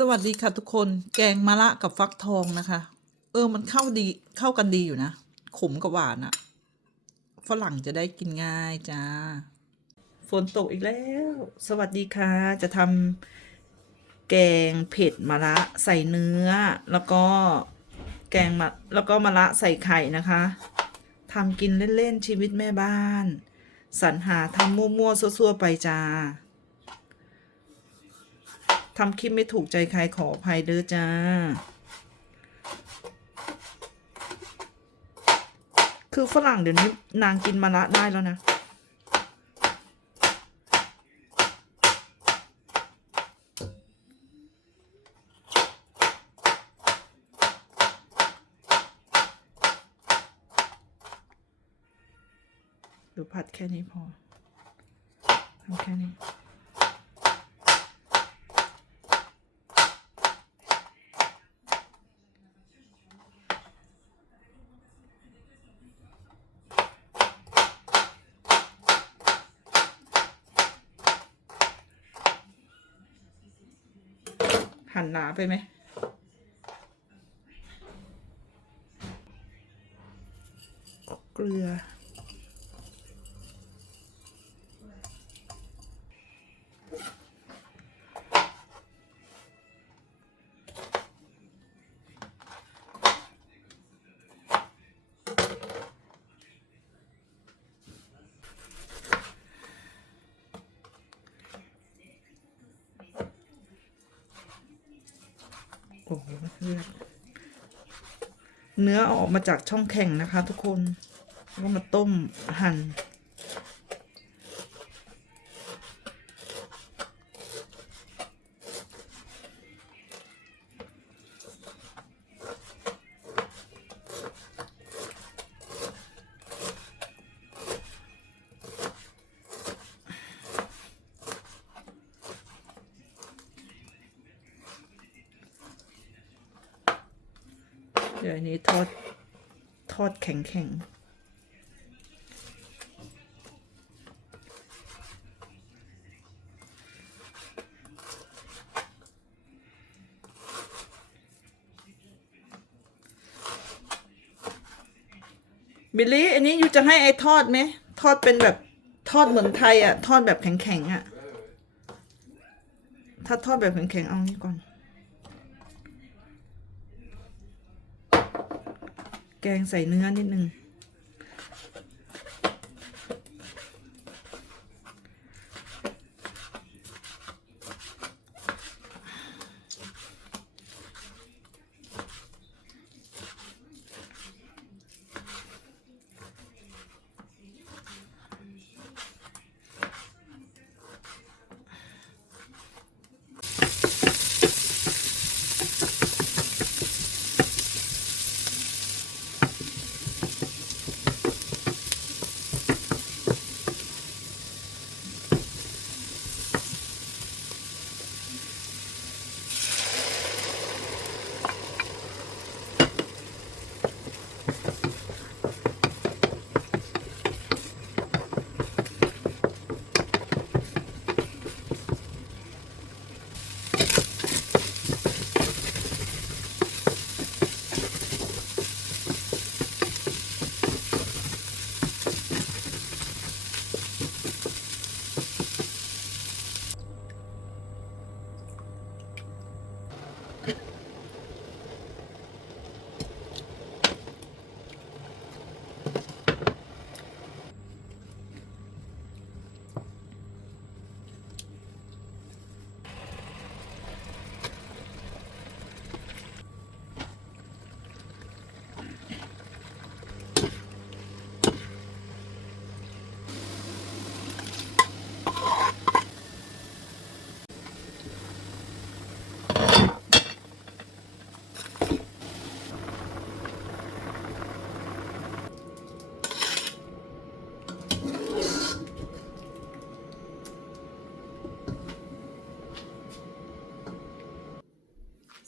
สวัสดีค่ะทุกคนแกงมะระกับฟักทองนะคะ เออมันเข้าดีเข้ากันดีอยู่นะ ขมกับหวานอะฝรั่งจะได้กินง่ายจ้า ฝนตกอีกแล้ว สวัสดีค่ะ จะทำแกงเผ็ดมะระใส่เนื้อ แล้วก็แกงมะแล้วก็มะระใส่ไข่นะคะทำกินเล่น ๆ ชีวิตแม่บ้าน สรรหาทำมั่วๆซั่วๆไปจ้า ทำคลิปไม่ถูกใจใครขออภัยเด้อจ้า คือฝรั่งเดี๋ยวนี้นางกินมะระได้แล้วนะหรือผัดแค่นี้พอทำแค่นี้ หันหนาไปไหม โอ้โหเลือดเนื้อออกมาจากช่องแข็งนะคะ ทุกคนแล้วก็มาต้มหั่น เดี๋ยวนี้ทอดทอดแข็งแข็งบิลลี่ อันนี้ยูจะให้ไอ้ทอดไหม ทอดเป็นแบบทอดเหมือนไทยอะ ทอดแบบแข็งๆอะ ถ้าทอดแบบแข็งๆ เอานี้ก่อน แกงใส่เนื้อนิดนึง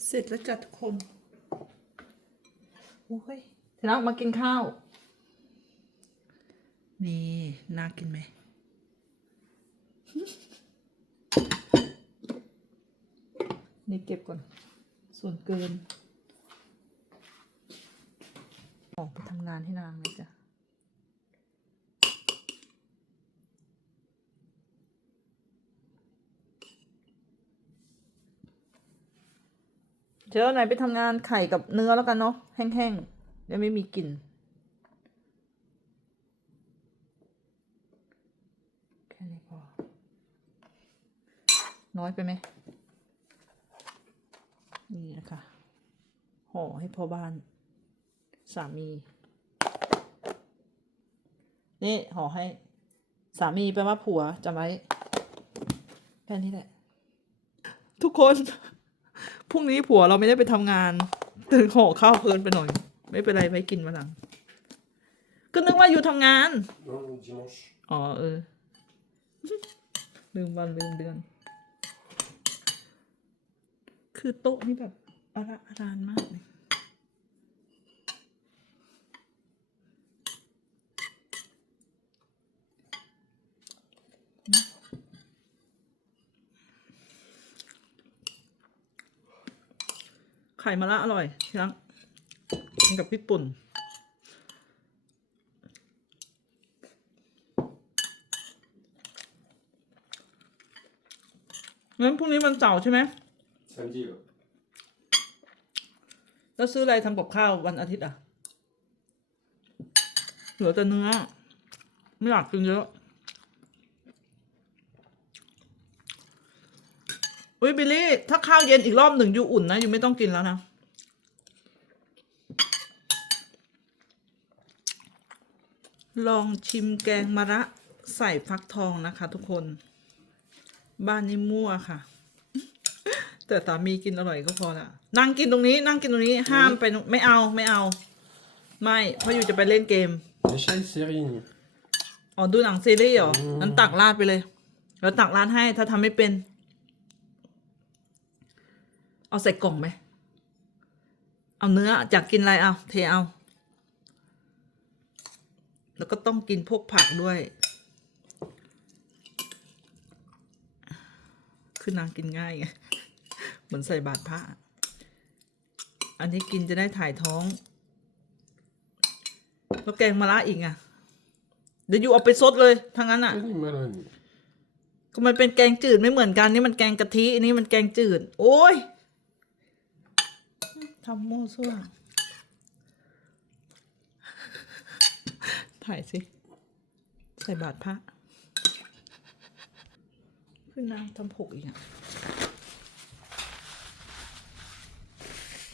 เสร็จแล้วจัดคนโอ้ยทีนักมากินข้าว นี่ น่ากินไหม นี่เก็บก่อน ส่วนเกิน ออกไปทำงานให้นางเลยจ้ะ เจอไหนไปทำงานไข่กับเนื้อแล้วกันเนาะแห้งๆเดี๋ยวไม่มีกลิ่นแค่นี้พอน้อยไปไหมนี่นะคะห่อให้พ่อบ้าน สามี นี่ห่อให้ สามีแปลว่าผัวจำไว้แค่นี้แหละ ทุกคน พรุ่งนี้ผัวเราไม่ได้ไปทำงานตื่นห่อข้าวเพลินไปหน่อย ไม่เป็นไรไว้กินมาหลัง ก็นึกว่าอยู่ทำงาน อ๋อเออ ลืมวันลืมเดือน คือโต๊ะนี่แบบอระอารานมากเลย ข่มะระอร่อยที่รักกินกับพี่ปุ่นงั้นพรุ่งนี้วันเสาร์ใช่ไหม Samedi, ouais. แล้วซื้ออะไรทำกับข้าววันอาทิตย์อะ เหลือแต่เนื้อ ไม่อยากกินเยอะ อุ้ยบิลลี่ ถ้าข้าวเย็นอีกรอบหนึ่งยูอุ่นนะยูไม่ต้องกินแล้วนะลองชิมแกงมะระใส่ฟักทองนะคะ ทุกคน บ้านนี้มั่วค่ะ แต่สามีกินอร่อยก็พอละนั่งกินตรงนี้ นั่งกินตรงนี้ห้ามไปตรงไม่เอาไม่เอา ไม่เพราะอยู่จะไปเล่นเกม L'échelle Sérine. อ๋อดูหนังซีรีส์เหรอนั้นตักราดไปเลย แล้วตักราดให้ถ้าทำไม่เป็น เอาใส่กล่องไหม เอาเนื้อจากกินอะไรเอาเทเอา แล้วก็ต้องกินพวกผักด้วย คือนางกินง่ายไง เหมือนใส่บาตรพระ อันนี้กินจะได้ถ่ายท้อง แล้วแกงมะระอีกอะ เดี๋ยวอยู่เอาไปซดเลยทั้งนั้นอะ Elle est malade. ก็มันเป็นแกงจืดไม่เหมือนกันนี่มันแกงกะทิอันนี้มันแกงจืด โอ้ย ทำมั่วซั่วถ่ายสิ ใส่บาตรพระขึ้นนางทำผกอีกอะ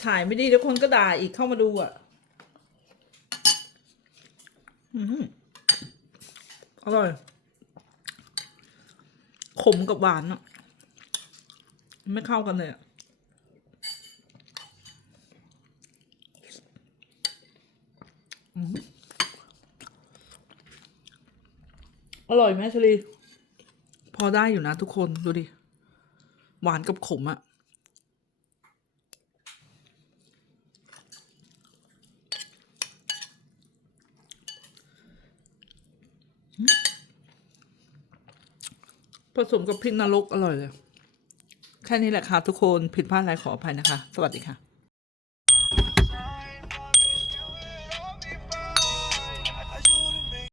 ถ่ายไม่ดีเดี๋ยวคนก็ด่าอีกเข้ามาดูอะ อืมอร่อย ขมกับหวานอะ ไม่เข้ากันเลยอะอืม อร่อยไหมชลี พอได้อยู่นะทุกคนดูดิ หวานกับขมอะผสมกับพริกนรกอร่อยเลย แค่นี้แหละค่ะทุกคนผิดพลาดอะไรขออภัยนะคะ สวัสดีค่ะ